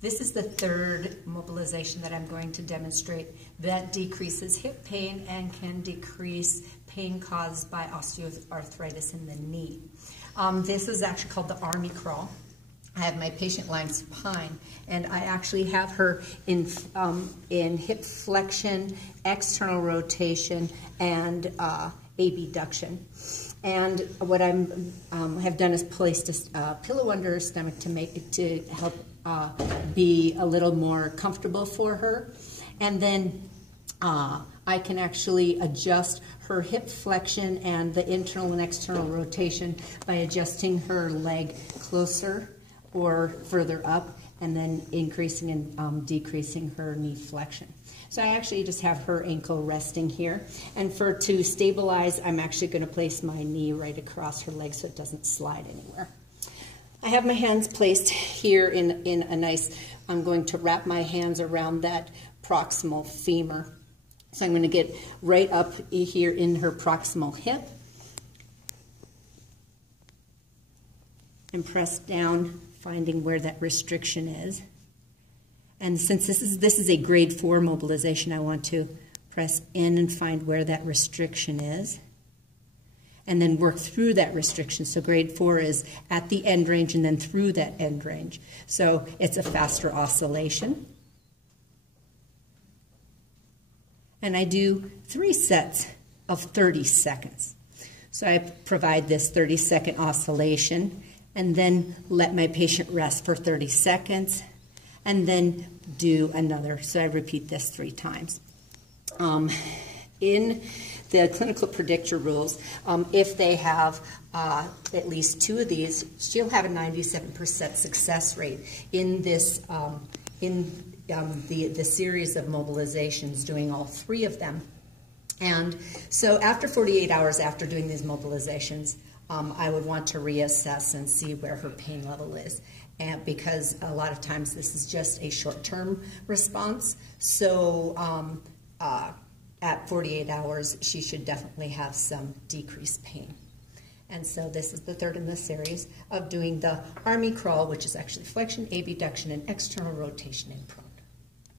This is the third mobilization that I'm going to demonstrate that decreases hip pain and can decrease pain caused by osteoarthritis in the knee. This is actually called the Army Crawl. I have my patient lying supine, and I actually have her in hip flexion, external rotation, and abduction. And what I have done is placed a pillow under her stomach to help be a little more comfortable for her. And then I can actually adjust her hip flexion and the internal and external rotation by adjusting her leg closer or further up, and then increasing and decreasing her knee flexion. So I actually just have her ankle resting here. And to stabilize, I'm actually going to place my knee right across her leg so it doesn't slide anywhere. I have my hands placed here in a nice, I'm going to wrap my hands around that proximal femur. So I'm going to get right up here in her proximal hip and press down, finding where that restriction is. And since this is a grade 4 mobilization, I want to press in and find where that restriction is, and then work through that restriction. So grade 4 is at the end range and then through that end range. So it's a faster oscillation. And I do 3 sets of 30 seconds. So I provide this 30-second oscillation and then let my patient rest for 30 seconds and then do another. So I repeat this 3 times. In the clinical predictor rules, if they have at least 2 of these, she'll have a 97% success rate in this the series of mobilizations, doing all 3 of them. And so after 48 hours after doing these mobilizations, I would want to reassess and see where her pain level is. And because a lot of times this is just a short-term response. So at 48 hours, she should definitely have some decreased pain. And so this is the third in the series of doing the Army Crawl, which is actually flexion, abduction, and external rotation in progress.